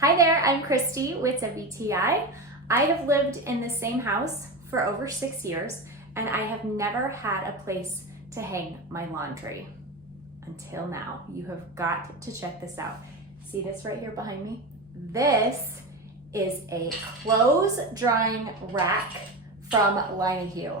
Hi there, I'm Christy with WTI. I have lived in the same house for over 6 years and I have never had a place to hang my laundry until now. You have got to check this out. See this right here behind me? This is a clothes drying rack from LIENAHU.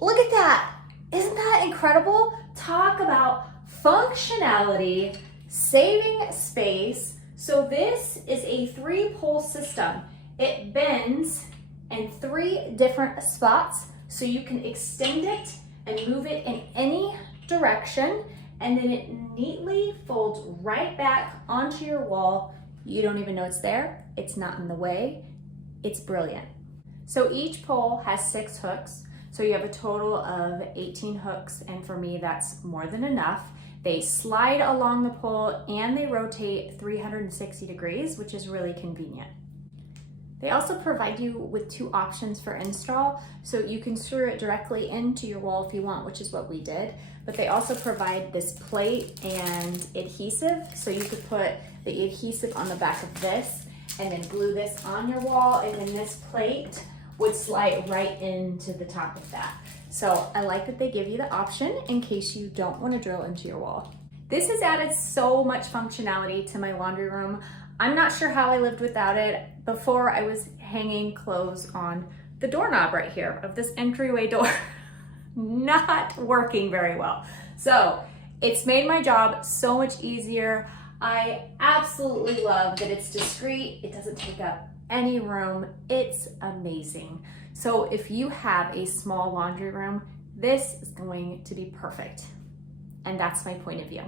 Look at that! Isn't that incredible? Talk about functionality, saving space. So this is a 3-pole system. It bends in 3 different spots so you can extend it and move it in any direction, and then it neatly folds right back onto your wall. You don't even know it's there. It's not in the way. It's brilliant. So each pole has 6 hooks. So you have a total of 18 hooks, and for me that's more than enough. They slide along the pole and they rotate 360 degrees, which is really convenient. They also provide you with 2 options for install, so you can screw it directly into your wall if you want, which is what we did, but they also provide this plate and adhesive, so you could put the adhesive on the back of this and then glue this on your wall, and then this plate would slide right into the top of that. So I like that they give you the option in case you don't want to drill into your wall. This has added so much functionality to my laundry room. I'm not sure how I lived without it. Before, I was hanging clothes on the doorknob right here of this entryway door. Not working very well. So it's made my job so much easier. I absolutely love that it's discreet. It doesn't take up any room. It's amazing. So if you have a small laundry room, this is going to be perfect. And that's my point of view.